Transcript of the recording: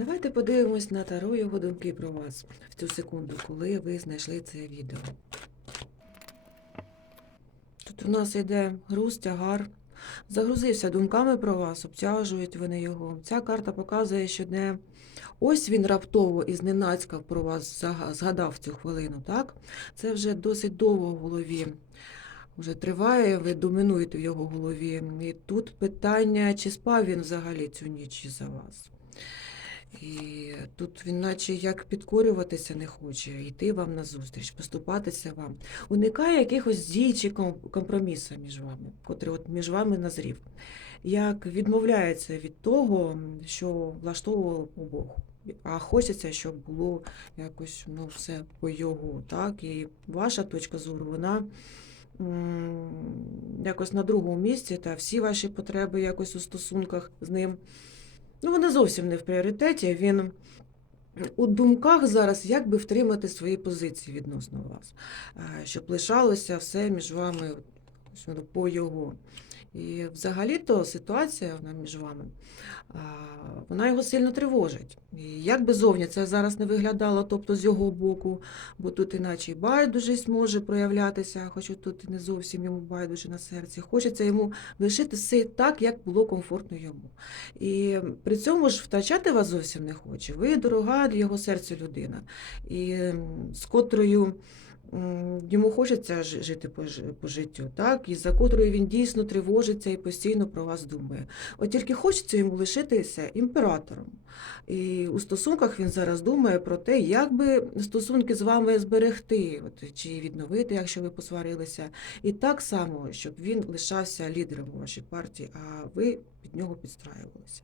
Давайте подивимось на Таро його думки про вас в цю секунду, коли ви знайшли це відео. Тут у нас йде груз, тягар. Загрузився думками про вас, обтяжують вони його. Ця карта показує, що не ось він раптово і зненацька про вас згадав цю хвилину, так? Це вже досить довго в голові. Вже триває, ви домінуєте в його голові. І тут питання, чи спав він взагалі цю ніч із-за вас. І тут він наче як підкорюватися не хоче, йти вам назустріч, поступатися вам. Уникає якихось дій чи ком- компромісу між вами, котрий от між вами назрів. Як відмовляється від того, що влаштовувало обох. А хочеться, щоб було якось ну, все по його. Так? І ваша точка зору, вона якось на другому місці, та всі ваші потреби якось у стосунках з ним. Ну, вони зовсім не в пріоритеті. Він у думках зараз, як би втримати свої позиції відносно вас, е, щоб лишалося все між вами по його. І взагалі-то ситуація вона між вами, вона його сильно тривожить. І як би зовні це зараз не виглядало, тобто з його боку, бо тут іначе байдужість може проявлятися, хоча тут не зовсім йому байдуже на серці. Хочеться йому лишити все так, як було комфортно йому. І при цьому ж втрачати вас зовсім не хоче. Ви дорога для його серця людина, і з котрою йому хочеться жи- жити по, по життю, так? і за котрою він дійсно тривожиться і постійно про вас думає. От тільки хочеться йому лишитися імператором. І у стосунках він зараз думає про те, як би стосунки з вами зберегти, от, чи відновити, якщо ви посварилися. І так само, щоб він лишався лідером у вашій партії, а ви під нього підстраювалися.